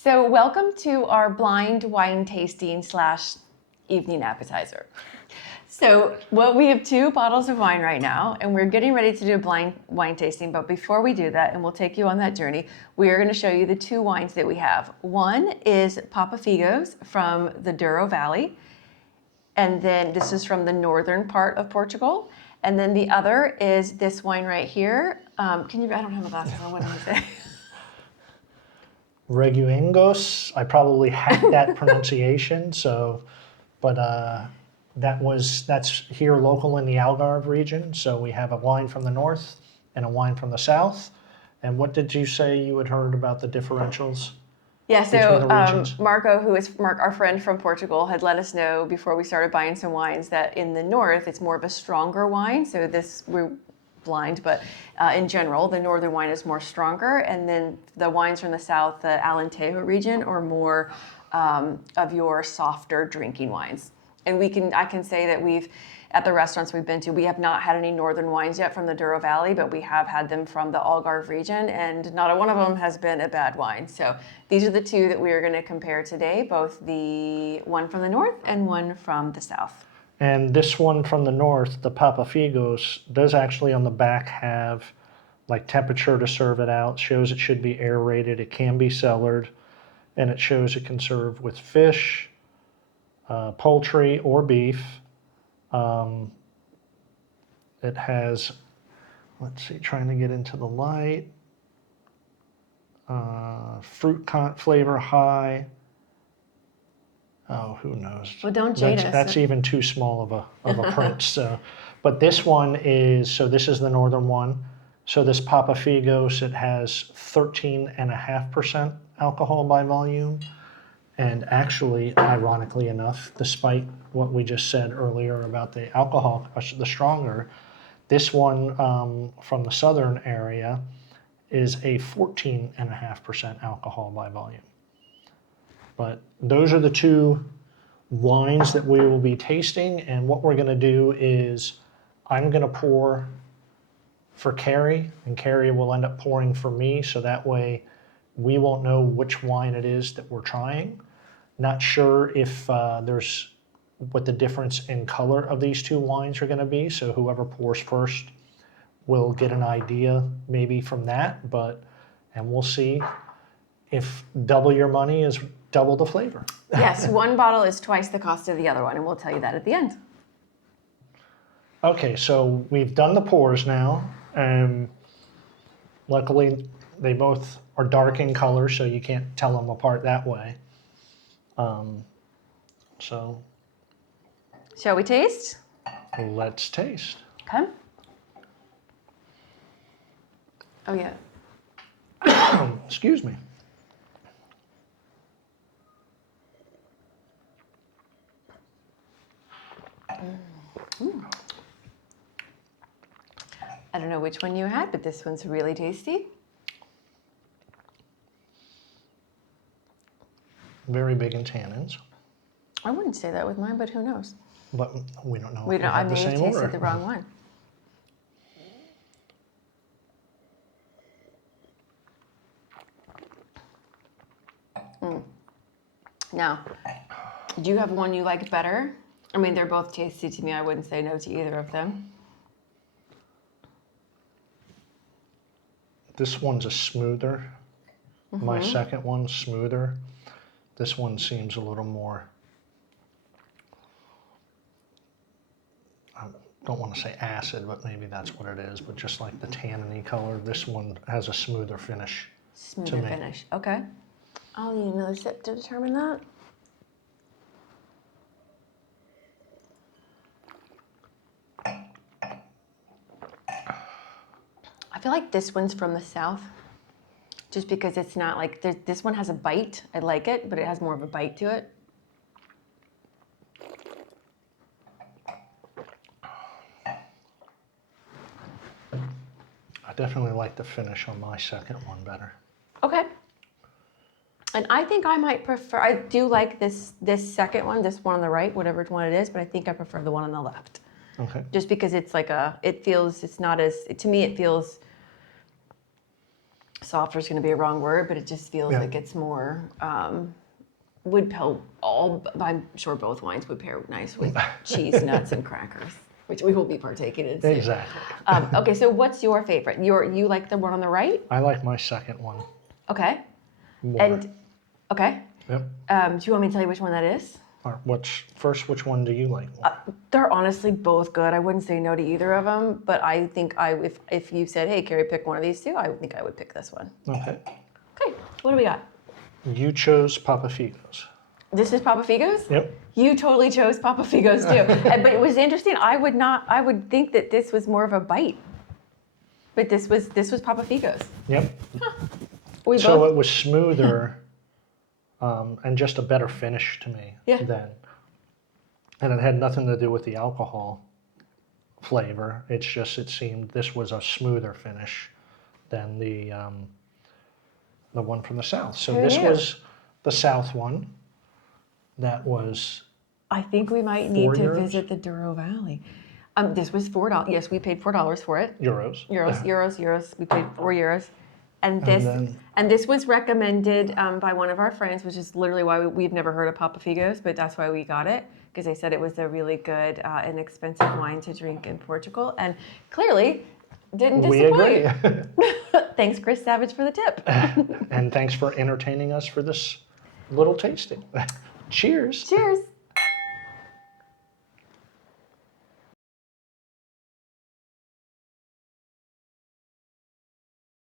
So welcome to our blind wine tasting / evening appetizer. So we have 2 bottles of wine right now, and we're getting ready to do a blind wine tasting. But before we do that, and we'll take you on that journey, we are going to show you the 2 wines that we have. One is Papafigos from the Douro Valley, and then this is from the northern part of Portugal. And then the other is this wine right here. I don't have my glasses on. What did you say? Reguengos. I probably hacked that pronunciation, but that's here local in the Algarve region. So we have a wine from the north and a wine from the south. And what did you say you had heard about the differentials? Yeah, between so the regions? Marco, who is our friend from Portugal, had let us know before we started buying some wines that in the north it's more of a stronger wine. So we're blind, but in general, the northern wine is more stronger, and then the wines from the south, the Alentejo region, are more of your softer drinking wines. And I can say that at the restaurants we've been to, we have not had any northern wines yet from the Douro Valley, but we have had them from the Algarve region, and not one of them has been a bad wine. So these are the 2 that we are going to compare today, both the one from the north and one from the south. And this one from the north, the Papafigos, does actually on the back have like temperature to serve it out. Shows it should be aerated. It can be cellared, and it shows it can serve with fish, poultry, or beef. It has, let's see, trying to get into the light. Fruit flavor high. Oh, who knows? Well, don't jade us. That's even too small of a print. So, but this one is, so this is the northern one. So this Papafigos, it has 13.5% alcohol by volume. And actually, ironically enough, despite what we just said earlier about the alcohol, the stronger, this one from the southern area is a 14.5% alcohol by volume. But those are the 2 wines that we will be tasting, and what we're going to do is I'm going to pour for Carrie, and Carrie will end up pouring for me, so that way we won't know which wine it is that we're trying. Not sure if there's what the difference in color of these 2 wines are going to be, so whoever pours first will get an idea maybe from that, and we'll see if double your money is double the flavor. Yes, one bottle is twice the cost of the other one, and we'll tell you that at the end. Okay, so we've done the pours now, and luckily they both are dark in color, so you can't tell them apart that way. So shall we taste? Let's taste. Okay. Oh yeah. Excuse me. I don't know which one you had, but this one's really tasty. Very big in tannins. I wouldn't say that with mine, but who knows? But we don't know. We don't. I may have tasted order. the wrong one. Now, do you have one you like better? I mean, they're both tasty to me. I wouldn't say no to either of them. This one's a smoother. My second one's smoother. This one seems a little more, I don't want to say acid, but maybe that's what it is, but just like the tanniny color, this one has a smoother finish. Smoother finish, okay. I'll need another sip to determine that. I feel like this one's from the south, just because it's not like, this one has a bite. I like it, but it has more of a bite to it. I definitely like the finish on my second one better. Okay. And I think I might prefer, I do like this second one, this one on the right, whatever one it is, but I think I prefer the one on the left. Okay. Just because it's like it's not as, to me it feels softer is going to be a wrong word, but it just feels Yeah. like it's more would pair all. I'm sure both wines would pair nice with cheese, nuts, and crackers, which we will be partaking in soon. Exactly. Okay, so what's your favorite? You like the one on the right? I like my second one Okay. more. And okay. Yep. Do you want me to tell you which one that is? All right, which one do you like more? They're honestly both good. I wouldn't say no to either of them, but I think if you said, "Hey, Carrie, pick one of these two," I think I would pick this one. Okay. Okay. What do we got? You chose Papa Figos. This is Papa Figos? Yep. You totally chose Papa Figos too. But it was interesting. I would think that this was more of a bite. But this was Papa Figos. Yep. We So both it was smoother and just a better finish to me Yeah. then. And it had nothing to do with the alcohol flavor. It's just it seemed this was a smoother finish than the one from the south. So Who this knew? was the south one. That was I think we might need to €4? visit the Douro Valley. This was $4. Yes, we paid $4 for it. euros. Euros. We paid €4. And then- this was recommended by one of our friends, which is literally why we've never heard of Papa Figos, but that's why we got it, because they said it was a really good, inexpensive wine to drink in Portugal, and clearly didn't We disappoint. agree. Thanks, Chris Savage, for the tip. And thanks for entertaining us for this little tasting. Cheers. Cheers.